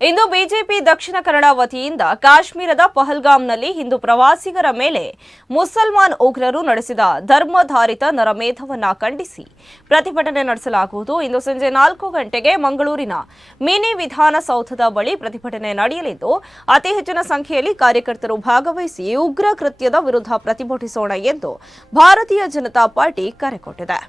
ಇಂದು BJP Dakshina Kannada ವತಿಯಿಂದ ಕಾಶ್ಮೀರದ ಪಹಲ್ಗಾಮ್ನಲ್ಲಿ ಹಿಂದೂ ಪ್ರವಾಸಿಗರ ಮೇಲೆ ಮುಸಲ್ಮಾನ್ ಉಗ್ರರು ನಡೆಸಿದ ಧರ್ಮಾಧಾರಿತ ನರಮೇಧವನ್ನ ಖಂಡಿಸಿ ಪ್ರತಿಭಟನೆ ನಡೆಸಲಾಗುವುದು. ಇಂದು ಸಂಜೆ 4 ಗಂಟೆಗೆ ಮಂಗಳೂರಿನ ಮಿನಿ ವಿಧಾನಸೌಧದ ಬಳಿ ಪ್ರತಿಭಟನೆ ನಡೆಯಲಿದ್ದು, ಅತಿ ಹೆಚ್ಚಿನ ಸಂಖ್ಯೆಯಲ್ಲಿ ಕಾರ್ಯಕರ್ತರು ಭಾಗವಹಿಸಿ ಉಗ್ರ ಕೃತ್ಯದ ವಿರುದ್ಧ ಪ್ರತಿಭಟಿಸೋಣ ಎಂದು ಭಾರತೀಯ ಜನತಾ ಪಾರ್ಟಿ ಕರೆ ಕೊಟ್ಟಿದೆ.